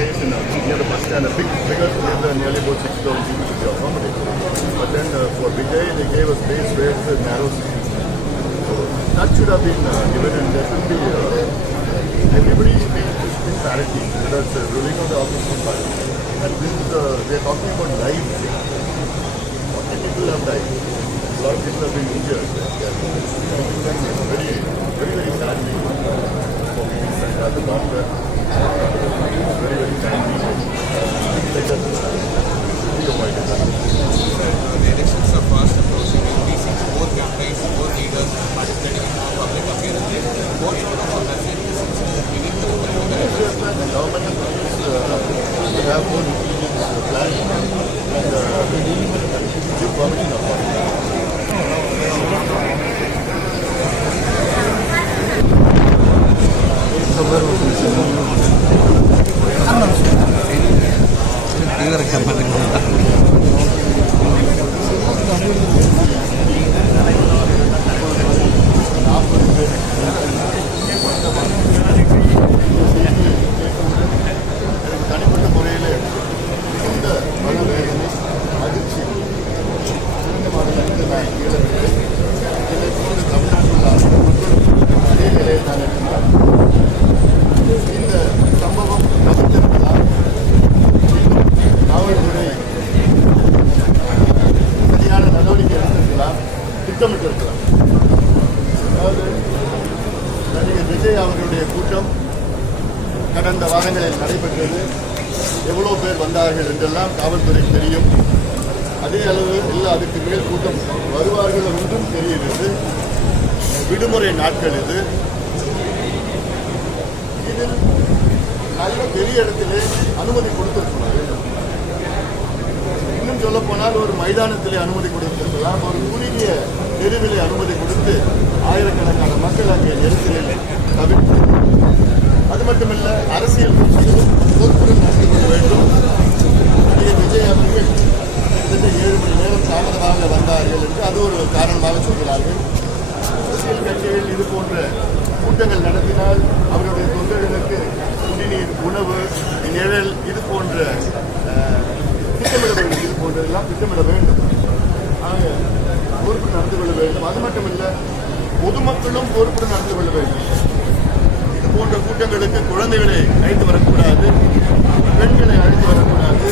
space in a, near the bus stand, a big, bigger than nearly about 6,000 people to be accommodated. But then uh, for Vijay, they gave a space where it's a narrow seat. So that should have been uh, given and there should be, uh, everybody should be in parity, it's uh, ruling or the opposition party. And this is, uh, we are talking about lives. Forty people have died. A lot of people have been injured. Very, நடைபெற்றது. எவ்வளோ பேர் வந்தார்கள் என்றெல்லாம் காவல்துறை தெரியும். அதே அளவு இல்லை அதுக்கு மேல் கூட்டம் வருவார்கள் என்றும் தெரிகிறது. விடுமுறை நாட்கள் இது. இதில் நல்ல பெரிய இடத்திலே அனுமதி கொடுத்திருக்கலாம் இன்னும் சொல்ல போனால் ஒரு மைதானத்திலே அனுமதி கொடுத்திருக்கலாம். ஒரு குறுகிய தெருவிலே அனுமதி கொடுத்து ஆயிரக்கணக்கான மக்கள் அங்கே நெரிசலில் தவிர்த்து அது மட்டுமல்ல அரசியல் கட்சிகளும் பொறுப்புடன் நடந்து கொள்ள வேண்டும் நடிகர் விஜய் அவர்கள் கிட்டத்தட்ட ஏழு மணி நேரம் தாமதமாக வந்தார்கள் என்று அது ஒரு காரணமாக சொல்கிறார்கள் அரசியல் கட்சிகள் இது போன்ற கூட்டங்கள் நடத்தினால் அவருடைய தொண்டர்களுக்கு குடிநீர் உணவு நிழல் இது போன்ற அஹ், திட்டமிட வேண்டும் இது போன்றதெல்லாம் திட்டமிட வேண்டும் ஆக பொறுப்பு நடந்து கொள்ள வேண்டும் அது மட்டுமல்ல பொதுமக்களும் பொறுப்புடன் நடந்து கொள்ள வேண்டும். இது போன்ற கூட்டங்களுக்கு குழந்தைகளை அழைத்து வரக்கூடாது பெண்களை அழைத்து வரக்கூடாது.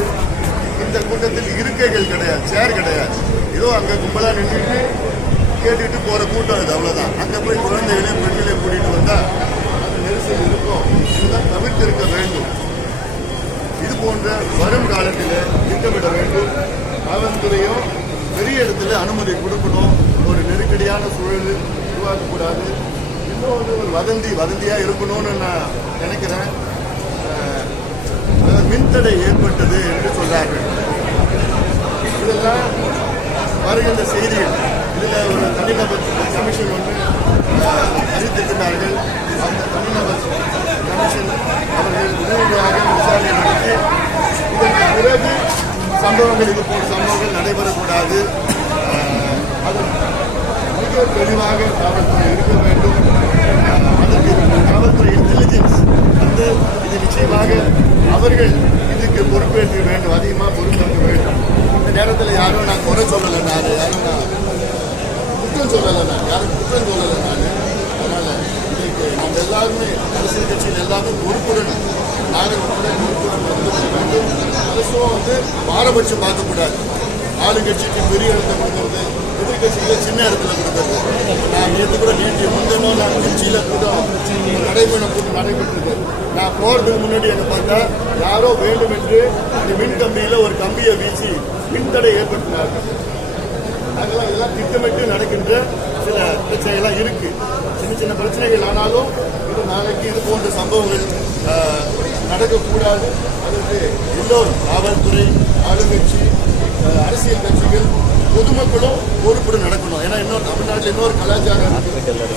இந்த கூட்டத்தில் இருக்கைகள் கிடையாது சேர் கிடையாது. ஏதோ அங்கே கும்பலாக நின்றுட்டு கேட்டுட்டு போகிற கூட்டம் இது அவ்வளோதான் அங்கே போய் குழந்தைகளையும் பெண்களையும் கூட்டிகிட்டு வந்தால் அது நெரிசல் இருக்கும். இதுதான் தவிர்த்திருக்க வேண்டும். இது போன்ற வரும் காலத்தில் திட்டமிட வேண்டும். உரிய இடத்துல அனுமதி கொடுக்கும் ஒரு சூழல் உருவாக்கக்கூடாது. இன்னொரு ஒரு வதந்தி வதந்தியாக இருக்கணும்னு நான் நினைக்கிறேன். மின்தடை ஏற்பட்டது என்று சொல்றார்கள். இதெல்லாம் வருகின்ற செய்திகள். இதில் ஒரு தனிநபர் கமிஷன் ஒன்று அறிவித்திருக்கிறார்கள். அந்த தனிநபர் கமிஷன் அவர்கள் உடனடியாக விசாரணை நடத்தி இதற்கு பிறகு சம்பவங்கள் இது போன்ற சம்பவங்கள் நடைபெறக்கூடாது. அது மிக தெளிவாக காவல்துறை இருக்க வேண்டும். அதற்கு காவல்துறை இன்டெலிஜென்ஸ் வந்து இது நிச்சயமாக அவர்கள் இதுக்கு பொறுப்பேற்க வேண்டும். அதிகமாக பொறுப்பேற்க வேண்டும். இந்த நேரத்தில் யாரும் நான் குறை சொல்லலை நான். யாரும் நான் குற்றம் சொல்லலை நான். யாரும் குற்றம் சொல்லலை நான். அதனால் இதுக்கு நம்ம எல்லாருமே அரசியல் கட்சியில் எல்லாமே பொறுப்புடன் நாங்கள் உட்பட பொறுப்புடன் வந்து வேண்டும். அரசும் வந்து பாரபட்சம் பார்க்கக்கூடாது. ஆளுங்கட்சிக்கு பெரிய இடத்தை கொடுக்கறது எதிர்கட்சிக்கு சின்ன இடத்துல கொடுக்கறது. நான் நேற்று கூட நேற்று முந்தினோம் நான் திருச்சியில் கூட்டம் நடைபெறும் கூட்டம் நடைபெற்றது. நான் போகிறதுக்கு முன்னாடி என்ன பார்த்தா யாரோ வேண்டும் என்று அந்த மின் கம்பியில் ஒரு கம்பியை வீசி மின்தடை ஏற்படுத்தினார்கள். அதெல்லாம் இதெல்லாம் திட்டமிட்டு நடக்கின்ற சில பிரச்சனைகள்லாம் இருக்கு. சின்ன சின்ன பிரச்சனைகள் ஆனாலும் இது நாளைக்கு இது போன்ற சம்பவங்கள் நடக்கக்கூடாது. அதற்கு எல்லோரும் காவல்துறை ஆளுங்கட்சி அரசியல் கட்சிகள் பொதுமக்களும் பொறுப்புடன் நடக்கணும். ஏன்னா இன்னொரு தமிழ்நாட்டில் இன்னொரு கலாச்சாரம்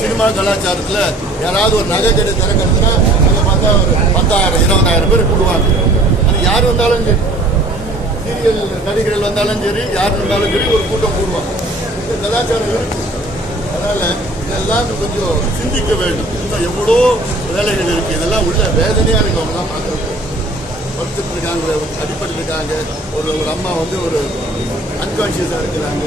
சினிமா கலாச்சாரத்தில் யாராவது ஒரு நகை கடை திறக்கிறதுனா அங்கே பார்த்தா ஒரு பத்தாயிரம் இருபதாயிரம் பேர் கூடுவாங்க அது யார் வந்தாலும் சரி. சீரியல் நடிகர்கள் வந்தாலும் சரி யார் வந்தாலும் சரி ஒரு கூட்டம் போடுவாங்க. இந்த கலாச்சாரம் இருக்கு. அதனால் இதெல்லாம் கொஞ்சம் சிந்திக்க வேண்டும். இன்னும் எவ்வளோ வேலைகள் இருக்குது இதெல்லாம் உள்ள வேதனையாக இருக்கு அவங்களாம் தான் பார்க்குறப்போ படுத்துட்டு இருக்காங்க அடிப்பட்டு இருக்காங்க ஒரு ஒரு அம்மா வந்து ஒரு அன்கான்சியஸாக இருக்கிறாங்க.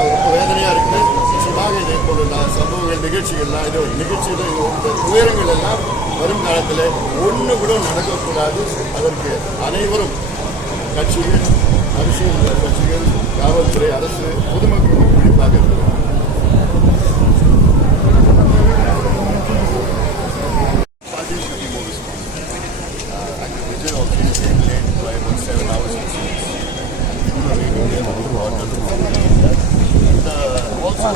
ரொம்ப வேதனையாக இருக்குது நிச்சயமாக இதே போல சம்பவங்கள் நிகழ்ச்சிகள்லாம் இது ஒரு நிகழ்ச்சிகள் உயரங்கள் எல்லாம் வரும் காலத்தில் ஒன்று கூட நடக்கக்கூடாது. அதற்கு அனைவரும் கட்சிகள் அரசியல் கட்சிகள் காவல்துறை அரசு பொதுமக்களும் குறிப்பாக இருக்கிறார்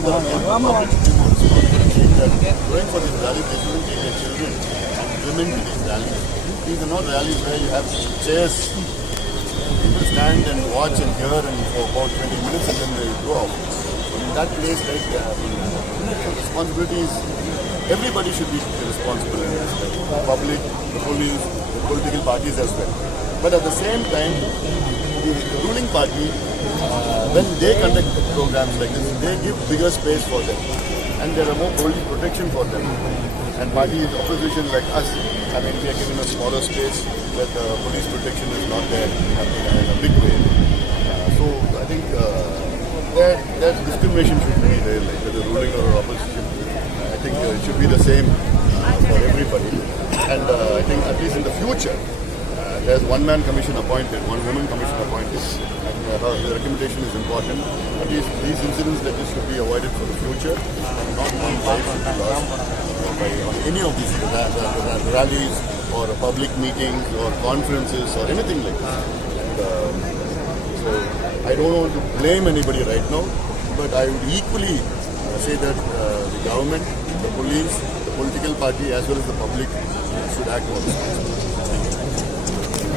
going for this rally, they shouldn't take their children and women to these rallies. These are not rallies where you have chairs people stand and watch and hear and for about 20 minutes and then they go off. In that place, like, uh, responsibility is, everybody should be responsible in. The public, the police, the political parties as well. But at the same time, the ruling party, uh, when they conduct programs like this, they give bigger space for them. And there are more police protection for them. And party opposition like us, I mean, we are given a smaller space where the police protection is not there in a, big way. Uh, so I think uh, that, that discrimination should be there, like whether ruling or opposition. I think uh, it should be the same uh, for everybody. And uh, I think at least in the future, uh, there's one man commission appointed, one woman commission appointed, and uh, the recommendation is important. At least these incidents like this should be avoided for the future, and not one life should be lost uh, by on any of these ra- ra- ra- rallies or public meetings or conferences or anything like this. And, um, so I don't want to blame anybody right now, but I would equally uh, say that uh, the government, the police, the political party, as well as the public should act more responsibly.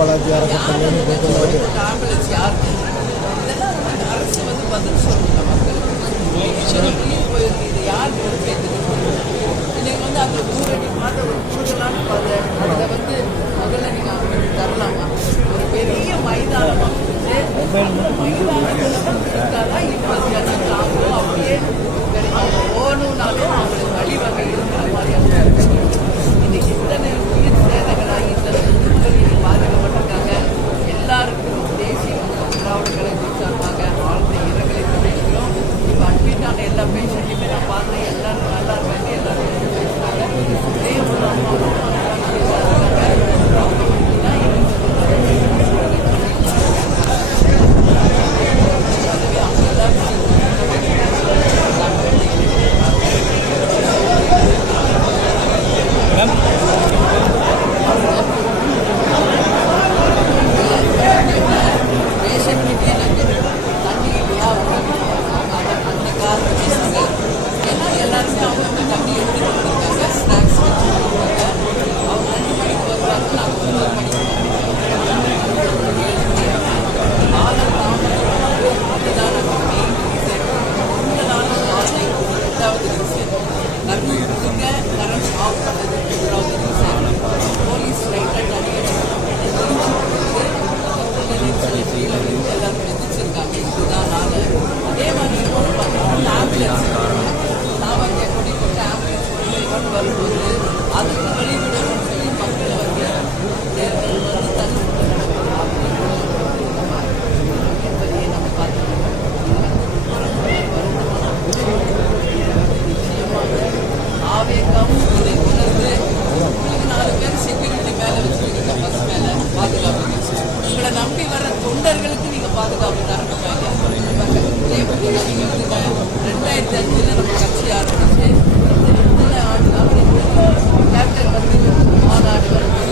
Balaji அறக்கட்டளைன்னு போட்டு இன்னைக்கு வந்து அந்த ஊரடி மாற்ற ஒரு அதை வந்து முதல்ல நீங்கள் அவங்களுக்கு ஒரு பெரிய மைதானமாக ரெண்டாயிரத்தி அஞ்சில் நம்ம கட்சி ஆரம்பிச்சு அவர் கேப்டன் வந்து மாநாடுகள்